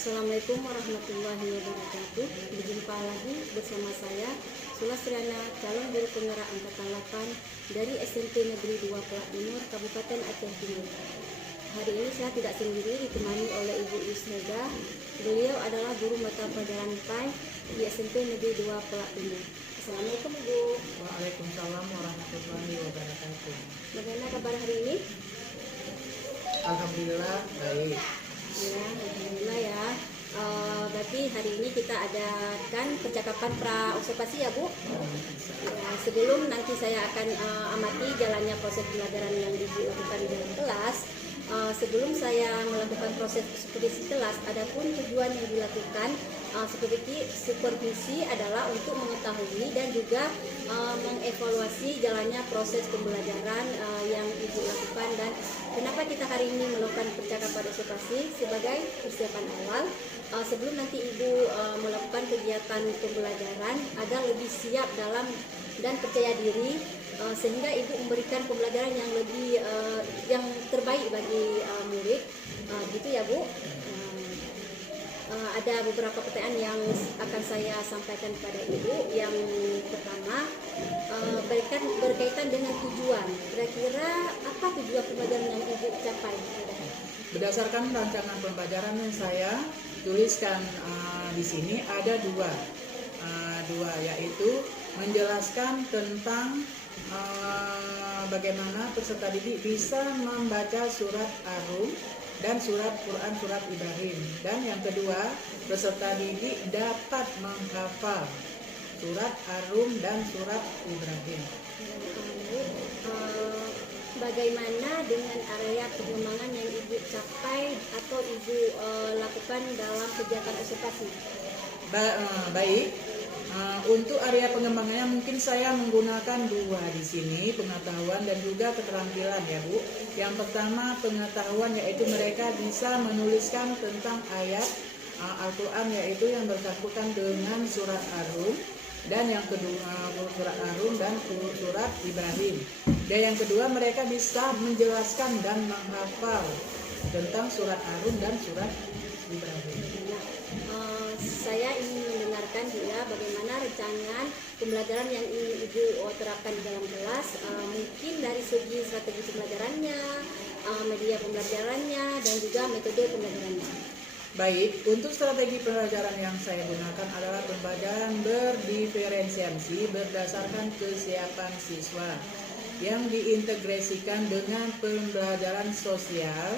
Assalamualaikum warahmatullahi wabarakatuh. Berjumpa lagi bersama saya Sulastriana, calon guru penggerak angkatan 8 dari SMP Negeri 2 Pelak Timur, Kabupaten Aceh Timur. Hari ini saya tidak sendiri, ditemani oleh Ibu Yusnega. Beliau adalah guru mata pelajaran PAI di SMP Negeri 2 Pelak Timur. Assalamualaikum Ibu. Waalaikumsalam warahmatullahi wabarakatuh. Bagaimana kabar hari ini? Alhamdulillah baik. Ya, alhamdulillah ya. Berarti hari ini kita adakan percakapan pra observasi ya Bu. Ya, sebelum nanti saya akan amati jalannya proses pelajaran yang Ibu lakukan di dalam kelas. Sebelum saya melakukan proses supervisi kelas, adapun tujuan yang dilakukan supervisi adalah untuk mengetahui dan juga mengevaluasi jalannya proses pembelajaran yang Ibu lakukan, dan kenapa kita hari ini melakukan percakapan observasi sebagai persiapan awal sebelum nanti Ibu melakukan kegiatan pembelajaran agar lebih siap dalam dan percaya diri sehingga Ibu memberikan pembelajaran yang lebih yang terbaik bagi murid, gitu ya Bu. Ada beberapa pertanyaan yang akan saya sampaikan kepada Ibu. Yang pertama berkaitan dengan tujuan. Kira-kira apa tujuan pembelajaran yang Ibu capai? Berdasarkan rancangan pembelajaran yang saya tuliskan di sini ada dua, yaitu menjelaskan tentang bagaimana peserta didik bisa membaca surat Ar-Rum dan surat Quran surat Ibrahim, dan yang kedua peserta didik dapat menghafal surat Ar-Rum dan surat Ibrahim. Bagaimana dengan area pengembangan yang Ibu capai atau Ibu lakukan dalam kegiatan observasi? Baik. Untuk area pengembangannya mungkin saya menggunakan dua di sini, pengetahuan dan juga keterampilan ya Bu. Yang pertama pengetahuan, yaitu mereka bisa menuliskan tentang ayat Al-Quran, yaitu yang bersangkutan dengan surat Ar-Rum, dan yang kedua surat Ar-Rum dan surat Ibrahim. Dan yang kedua mereka bisa menjelaskan dan menghafal tentang surat Ar-Rum dan surat Ibrahim. Saya ingin mendengarkan juga bagaimana rancangan pembelajaran yang ingin Ibu terapkan di dalam kelas, mungkin dari segi strategi pembelajarannya, media pembelajarannya, dan juga metode pembelajarannya. Baik, untuk strategi pembelajaran yang saya gunakan adalah pembelajaran berdiferensiasi berdasarkan kesiapan siswa yang diintegrasikan dengan pembelajaran sosial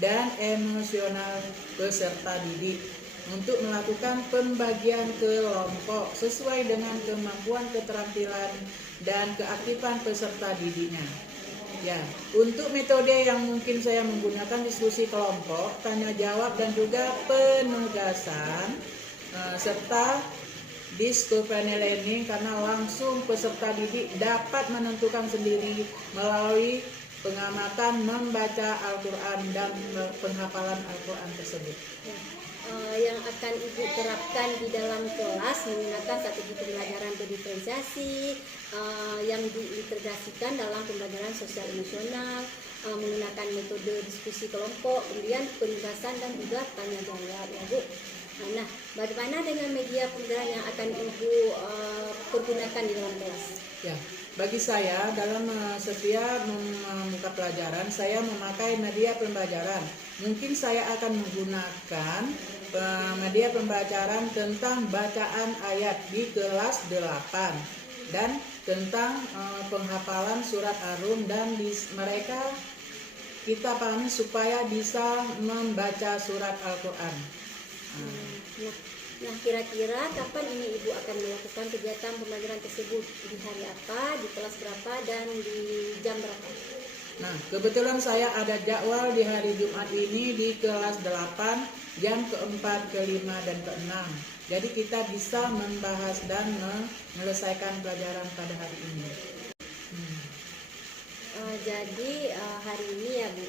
dan emosional peserta didik untuk melakukan pembagian kelompok sesuai dengan kemampuan, keterampilan, dan keaktifan peserta didiknya. Ya, untuk metode yang mungkin saya menggunakan diskusi kelompok, tanya jawab, dan juga penugasan serta discovery learning, karena langsung peserta didik dapat menentukan sendiri melalui pengamatan membaca Al-Quran dan penghafalan Al-Quran tersebut. Yang akan Ibu terapkan di dalam kelas menggunakan strategi pembelajaran berdiferensiasi yang diintegrasikan dalam pembelajaran sosial emosional, menggunakan metode diskusi kelompok, kemudian penugasan dan juga tanya jawab ya Bu. Nah, bagaimana dengan media pembelajaran yang akan Ibu pergunakan di dalam kelas? Ya, bagi saya dalam setiap membuka pelajaran saya memakai media pembelajaran. Mungkin saya akan menggunakan media pembelajaran tentang bacaan ayat di kelas 8 dan tentang penghafalan surat Ar-Rum, dan mereka kita pahami supaya bisa membaca surat Al-Quran. Nah, kira-kira kapan ini Ibu akan melakukan kegiatan pembelajaran tersebut? Di hari apa, di kelas berapa, dan di jam berapa? Nah, kebetulan saya ada jadwal di hari Jumat ini di kelas 8 jam ke-4, ke-5, dan ke-6. Jadi kita bisa membahas dan menyelesaikan pelajaran pada hari ini. Jadi hari ini ya Bu,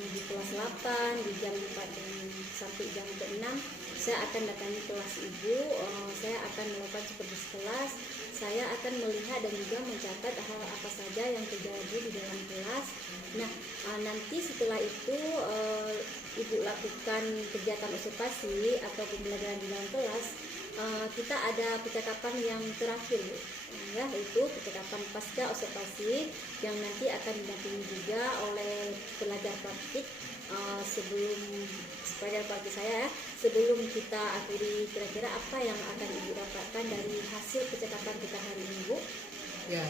di kelas 8 di jam 4 sampai jam ke-6 saya akan datangi kelas Ibu. Saya akan melakukan supervisi kelas. Saya akan melihat dan juga mencatat hal apa saja yang terjadi di dalam kelas. Nah, nanti setelah itu Ibu lakukan kegiatan observasi atau pembelajaran di dalam kelas, kita ada percakapan yang terakhir, Bu. Ya, itu percakapan pasca observasi yang nanti akan didampingi juga oleh pelajar praktik sebelum pelajar praktik saya, sebelum kita akhiri kira-kira apa yang akan Ibu dapatkan dari hasil percakapan kita hari ini, Bu. Ya,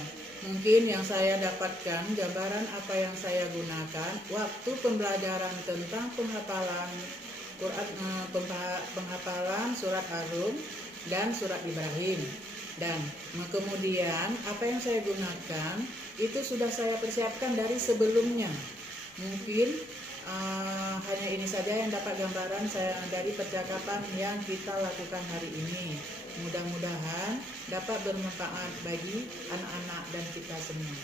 mungkin yang saya dapatkan gambaran apa yang saya gunakan waktu pembelajaran tentang penghafalan Quran, penghafalan surat Ar-Rum dan surat Ibrahim. Dan kemudian apa yang saya gunakan itu sudah saya persiapkan dari sebelumnya. Mungkin hanya ini saja yang dapat gambaran saya dari percakapan yang kita lakukan hari ini. Mudah-mudahan dapat bermanfaat bagi anak-anak dan kita semua.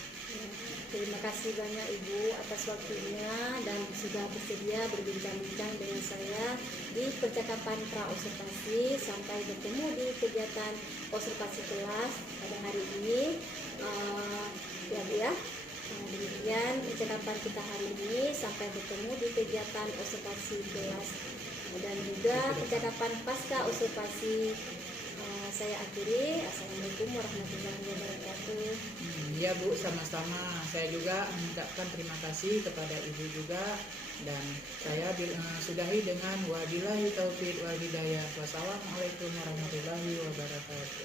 Terima kasih banyak Ibu atas waktunya dan sudah bersedia berbincang-bincang dengan saya di percakapan pra-observasi sampai bertemu di kegiatan observasi kelas pada hari ini. Ya Bu ya, demikian percakapan kita hari ini sampai bertemu di kegiatan observasi kelas dan juga percakapan pasca observasi. Saya akhiri. Assalamualaikum warahmatullahi wabarakatuh. Ya Bu, sama-sama. Saya juga mengucapkan terima kasih kepada Ibu juga, dan saya sudahi dengan wabillahi taufiq wal hidayah. Wassalamualaikum warahmatullahi wabarakatuh.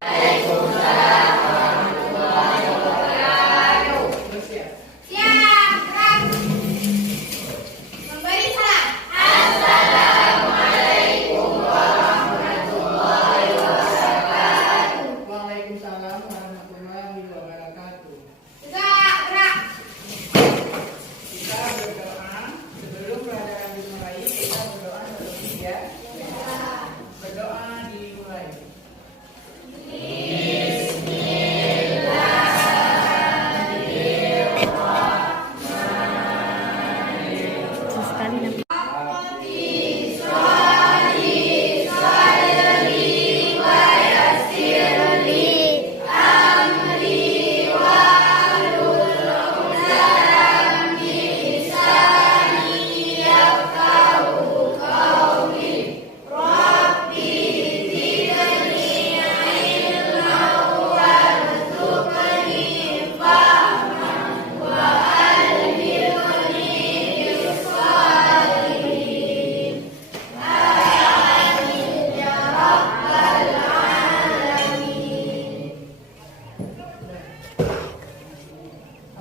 Waalaikumsalam warahmatullahi wabarakatuh. Siap. Memberi salam. Assalamualaikum warahmatullahi wabarakatuh. Waalaikumsalam warahmatullahi wabarakatuh. Gerak. Kita berdoa sebelum pelajaran dimulai. Kita berdoa terlebih ya. Berdoa dimulai.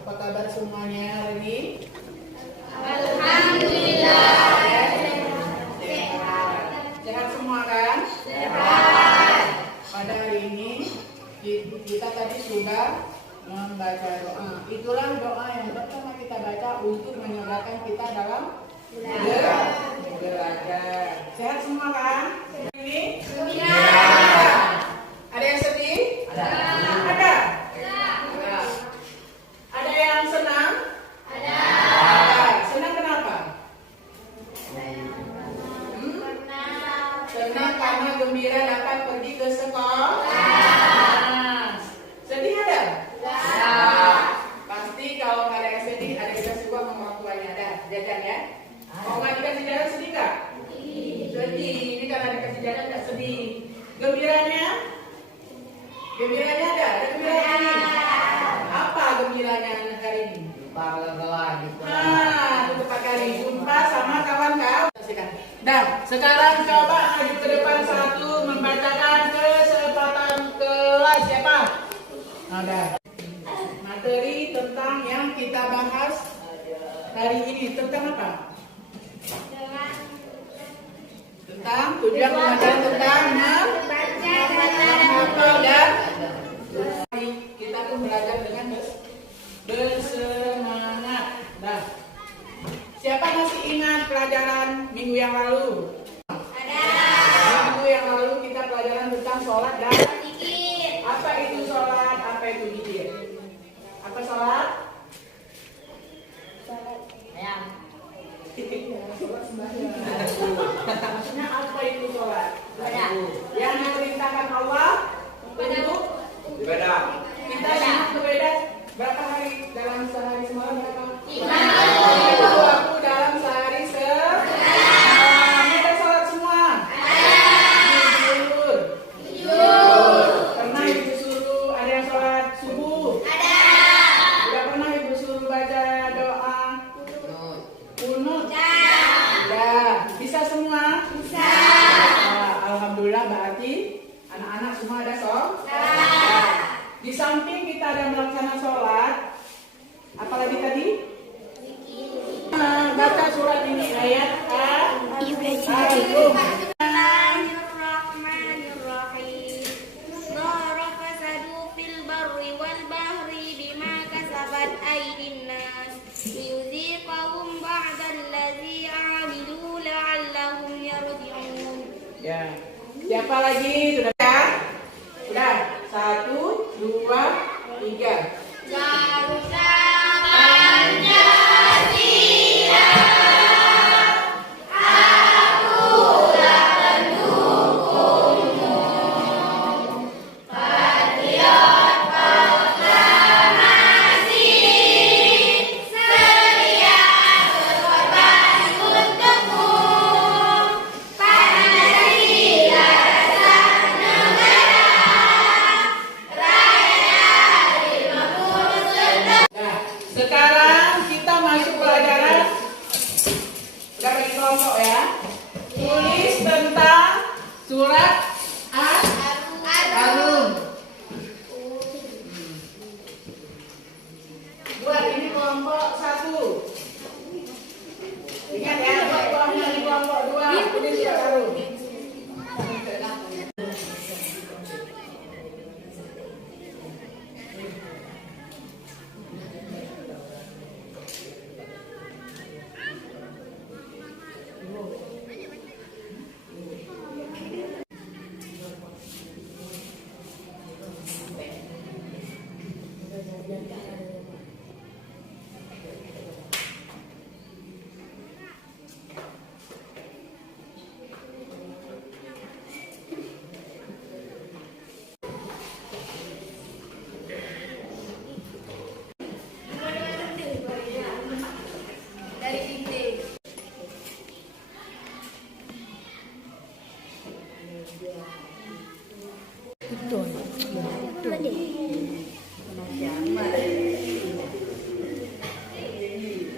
Apa kabar semuanya hari ini? Alhamdulillah. Sehat semua kan? Sehat. Pada hari ini kita tadi sudah membaca doa. Itulah doa yang pertama kita baca untuk menyerahkan kita dalam belajar. Sehat semua kan? Ini? Ada yang sedih? Ada. Ada? Ada yang senang? Ada. Senang kenapa? Senang karena gembira dapat pergi ke sekolah. Sedih ada? Pasti kalau ada yang sedih, ada yang suka sama orang tuanya. Ada jajan ya? Mau nggak dikasih jajan sedih nggak? Sedih. Ini karena dikasih jajan nggak sedih. Gembiranya? Gembiranya ada? Ada gembiranya ini? Apa gembiranya hari ini? Itu tepat kali. Jumpa sama kawan-kawan. Dan sekarang coba maju ke depan satu membacakan kesempatan kelas. Siapa? Ada. Materi tentang yang kita bahas hari ini tentang apa? Tentang tujuan pembelajaran tentang menghafal dan kita pun belajar dengan bersemangat. Nah, siapa masih ingat pelajaran minggu yang lalu? Ada. Minggu yang lalu kita pelajaran tentang sholat dan Dikit. apa itu sholat, apa itu zikir. Apa sholat? Ayam. Sholat sembahyang. Maksudnya apa itu sholat? Ada. Yang diperintahkan Allah untuk Ibadah. kita ingat berbeda berapa hari dalam sehari semalam berapa? 5. Waktu dalam sehari tadi? Baca surat ini ayat A. Bismillahirrahmanirrahim. Dhara fasadu fil barri wal bahri bima kasabat aydin nas liyuziqahum ba'da allazi 'amilu la'allahum yarji'un. Ya. Siapa lagi? Sudah ya? Sudah. 1, 2, 3. Garuda Nah, sekarang kita masuk pelajaran. Udah bagi kelompok ya. Tulis tentang surat Ar-Rum. Buat ini kelompok 1. Ingat ya, buat kelompok di kelompok 2. Ini surat Ar-Rum. dari dinding.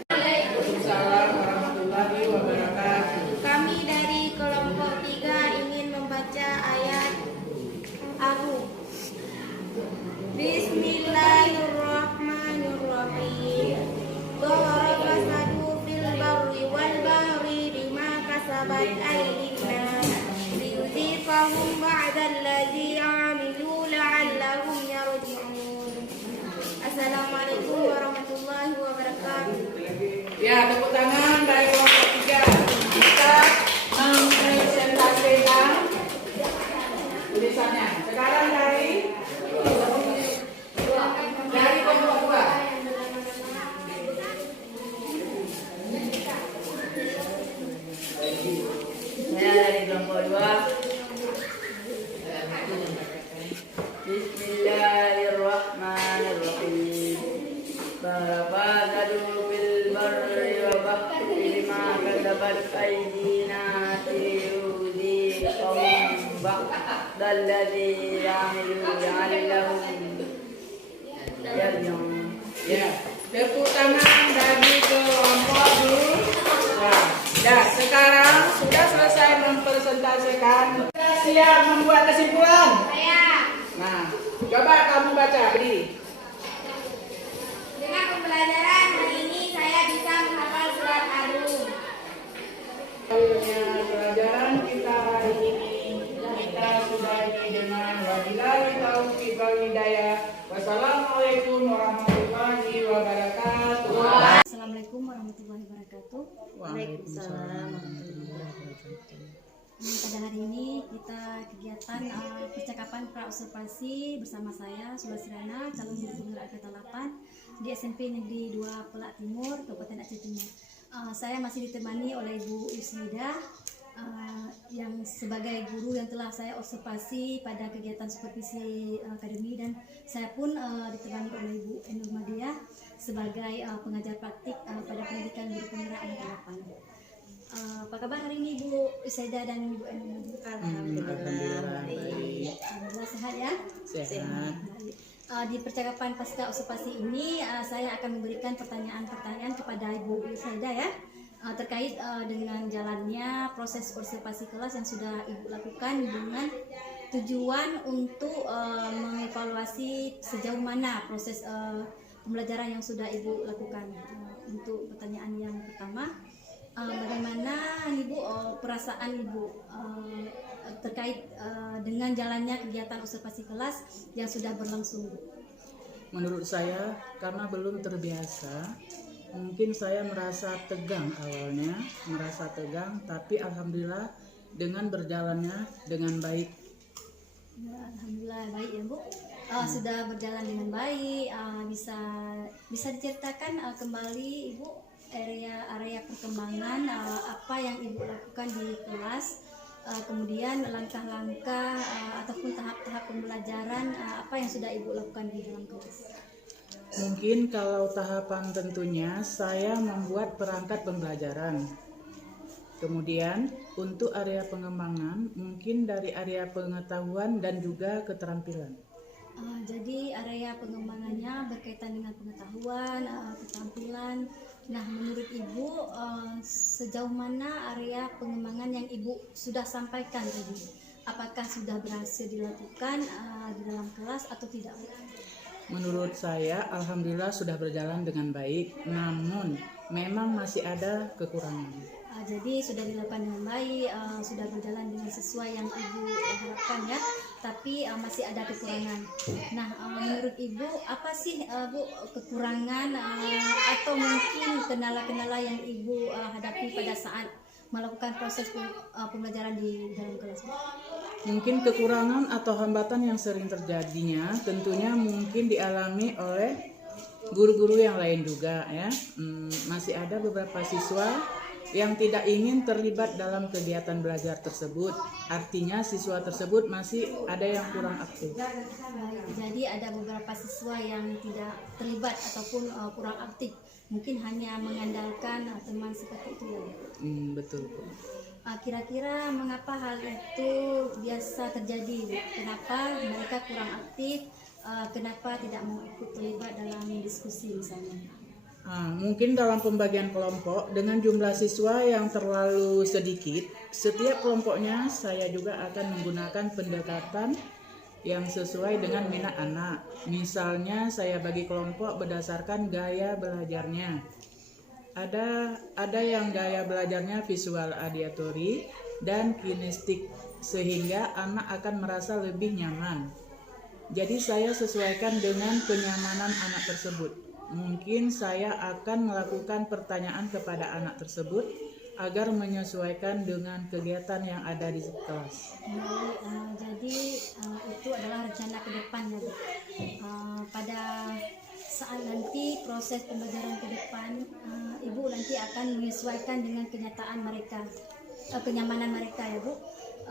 Waalaikumsalam warahmatullahi wabarakatuh. Kami dari kelompok 3 ingin membaca ayat Ar-Rum. Bismillahirrahmanirrahim. Dhara fasadu fil barri wal bahri bima kasabat aydin nas liyuziqahum ba'da allazi 'amilu la'allahum yarji'un. Assalamualaikum warahmatullahi wabarakatuh. Ya, tepuk tangan dari kelompok 3. Kita mempresentasikan tulisannya. Sekarang dari kelompok 2. Saya dari kelompok 2. Bismillahirrahmanirrahim. Barafadadu bil barri wa bahri bima kasabat aydina liyuziqahum ba'dallazi 'amilu la'allahum yarji'un. Ya, tepuk tangan dari kelompok 2. Ya, sekarang sudah selesai mempresentasikan. Siap membuat kesimpulan. Nah, coba kamu baca, beri. Dengan pembelajaran hari ini saya bisa menghafal surat Ar-Rum. Akhirnya pelajaran kita hari ini kita sudahi dengan wabillahi taufiq wal hidayah. Wassalamualaikum warahmatullahi wabarakatuh. Assalamualaikum warahmatullahi wabarakatuh. Waalaikumsalam. Pada hari ini kita kegiatan percakapan pra-observasi bersama saya Sulasrana, calon guru penggerak angkatan 8 di SMP Negeri 2 Pelak Timur, Kabupaten Aceh Timur. Saya masih ditemani oleh Ibu Yusnida yang sebagai guru yang telah saya observasi pada kegiatan supervisi akademi, dan saya pun ditemani oleh Ibu Enur Madiah sebagai pengajar praktik pada pendidikan guru penggerak angkatan 8. Apa kabar hari ini Bu Saida dan Ibu Enur? Alhamdulillah baik. Alhamdulillah sehat ya. Sehat. Di percakapan pasca observasi ini saya akan memberikan pertanyaan-pertanyaan kepada Ibu Saida ya, terkait dengan jalannya proses observasi kelas yang sudah Ibu lakukan dengan tujuan untuk mengevaluasi sejauh mana proses pembelajaran yang sudah Ibu lakukan. Untuk pertanyaan yang pertama, bagaimana Ibu perasaan Ibu terkait dengan jalannya kegiatan observasi kelas yang sudah berlangsung? Menurut saya, karena belum terbiasa, mungkin saya merasa tegang awalnya, tapi alhamdulillah dengan berjalannya dengan baik. Ya, alhamdulillah baik ya Bu. Sudah berjalan dengan baik. Bisa diceritakan kembali Ibu area perkembangan apa yang Ibu lakukan di kelas, kemudian langkah-langkah ataupun tahap-tahap pembelajaran apa yang sudah Ibu lakukan di dalam kelas. Mungkin kalau tahapan tentunya saya membuat perangkat pembelajaran. Kemudian untuk area pengembangan mungkin dari area pengetahuan dan juga keterampilan. Jadi area pengembangannya berkaitan dengan pengetahuan, keterampilan. Nah, menurut Ibu sejauh mana area pengembangan yang Ibu sudah sampaikan tadi? Apakah sudah berhasil dilakukan di dalam kelas atau tidak? Menurut saya, alhamdulillah sudah berjalan dengan baik, namun memang masih ada kekurangan. Jadi sudah dilakukan dengan baik, sudah berjalan dengan sesuai yang Ibu harapkan ya, tapi masih ada kekurangan. Nah, menurut Ibu apa sih Bu kekurangan atau mungkin kendala-kendala yang Ibu hadapi pada saat melakukan proses pembelajaran di dalam kelas? Mungkin kekurangan atau hambatan yang sering terjadinya tentunya mungkin dialami oleh guru-guru yang lain juga ya. Masih ada beberapa siswa yang tidak ingin terlibat dalam kegiatan belajar tersebut. Artinya siswa tersebut masih ada yang kurang aktif. Jadi ada beberapa siswa yang tidak terlibat ataupun kurang aktif. Mungkin hanya mengandalkan teman seperti itu ya. Betul. Kira-kira mengapa hal itu biasa terjadi? Kenapa mereka kurang aktif? Kenapa tidak mau ikut terlibat dalam diskusi misalnya? Mungkin dalam pembagian kelompok dengan jumlah siswa yang terlalu sedikit, setiap kelompoknya saya juga akan menggunakan pendekatan yang sesuai dengan minat anak. Misalnya saya bagi kelompok berdasarkan gaya belajarnya. Ada yang gaya belajarnya visual auditori dan kinestik, sehingga anak akan merasa lebih nyaman. Jadi saya sesuaikan dengan kenyamanan anak tersebut. Mungkin saya akan melakukan pertanyaan kepada anak tersebut agar menyesuaikan dengan kegiatan yang ada di kelas. Jadi itu adalah rencana ke depan ya. Pada saat nanti proses pembelajaran ke depan, Ibu nanti akan menyesuaikan dengan kenyataan mereka, kenyamanan mereka ya Bu.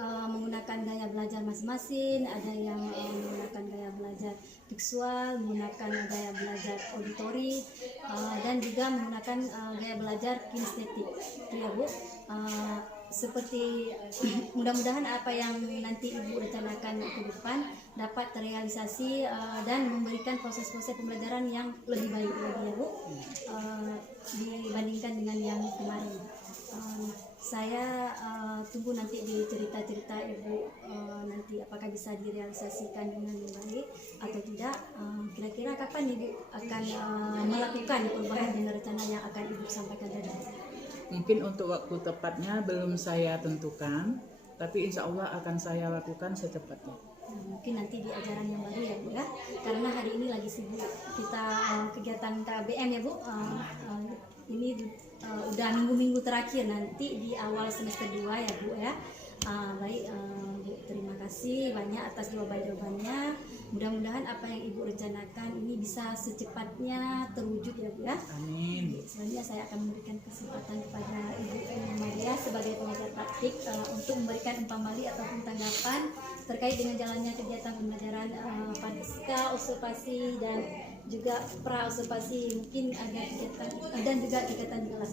Menggunakan gaya belajar masing-masing, ada yang menggunakan gaya belajar visual, menggunakan gaya belajar auditori, dan juga menggunakan gaya belajar kinestetik, ya Bu. Seperti mudah-mudahan apa yang nanti Ibu rencanakan ke depan dapat terrealisasi dan memberikan proses-proses pembelajaran yang lebih baik lagi ya Bu, dibandingkan dengan yang kemarin. Saya tunggu nanti di cerita-cerita Ibu nanti apakah bisa direalisasikan dengan baik atau tidak. Kira-kira kapan Ibu akan melakukan perubahan dengan rencana yang akan Ibu sampaikan tadi? Mungkin untuk waktu tepatnya belum saya tentukan, tapi insya Allah akan saya lakukan secepatnya. Mungkin nanti di ajaran yang baru ya Bu ya, karena hari ini lagi sibuk kita kegiatan KBM ya Bu. Ini udah minggu-minggu terakhir, nanti di awal semester 2 ya Bu ya. Baik Bu, terima kasih banyak atas jawabannya. Mudah-mudahan apa yang Ibu rencanakan ini bisa secepatnya terwujud ya Bu ya. Amin. Selanjutnya saya akan memberikan kesempatan kepada Ibu Maria sebagai pengajar praktik untuk memberikan umpamali ataupun tanggapan terkait dengan jalannya kegiatan pembelajaran pasca observasi dan juga pra observasi, mungkin ada kegiatan dan juga kegiatan di kelas.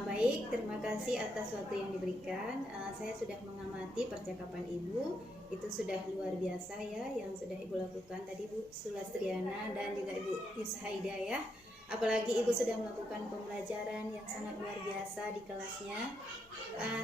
Baik, terima kasih atas waktu yang diberikan. Saya sudah mengamati percakapan Ibu, itu sudah luar biasa ya yang sudah Ibu lakukan tadi Bu Sulastriana dan juga Ibu Yushaida ya. Apalagi Ibu sudah melakukan pembelajaran yang sangat luar biasa di kelasnya.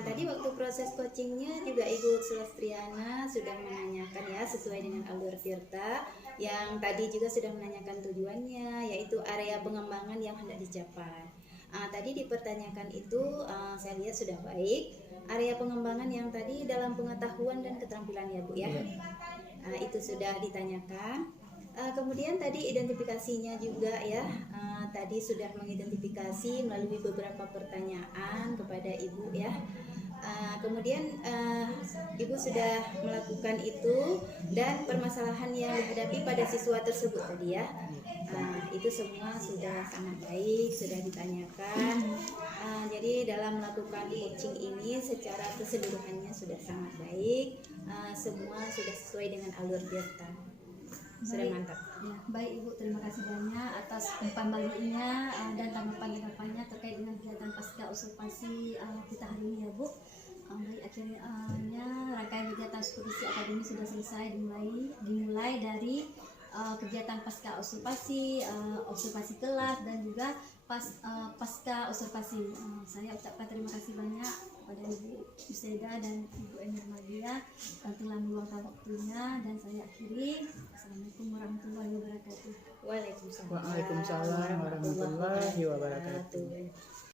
Tadi waktu proses coachingnya juga Ibu Sulastriana sudah menanyakan ya sesuai dengan alur Tirta yang tadi juga sudah menanyakan tujuannya, yaitu area pengembangan yang hendak dicapai. Tadi dipertanyakan itu saya lihat sudah baik. Area pengembangan yang tadi dalam pengetahuan dan keterampilan ya Bu ya. Itu sudah ditanyakan. Kemudian tadi identifikasinya juga ya. Tadi sudah mengidentifikasi melalui beberapa pertanyaan kepada Ibu ya. Kemudian Ibu sudah melakukan itu dan permasalahan yang dihadapi pada siswa tersebut tadi ya. Itu semua sudah sangat baik, sudah ditanyakan. Jadi dalam melakukan coaching ini secara keseluruhannya sudah sangat baik. Semua sudah sesuai dengan alur Tirta. Sudah mantap. Ya, baik Ibu, terima kasih banyak atas umpan balinya dan tanggapan-tanggapannya terkait dengan kegiatan pasca observasi kita hari ini ya Bu. Baik, akhirnya rangkaian kegiatan supervisi akademi sudah selesai dimulai dari kegiatan pasca observasi, observasi kelas dan juga pasca observasi. Saya ucapkan terima kasih banyak kepada Ibu Yuseda dan Ibu Emir Madia yang telah meluangkan waktunya, dan saya akhiri. Assalamualaikum warahmatullahi wabarakatuh. Waalaikumsalam Waalaikumsalam warahmatullahi wabarakatuh.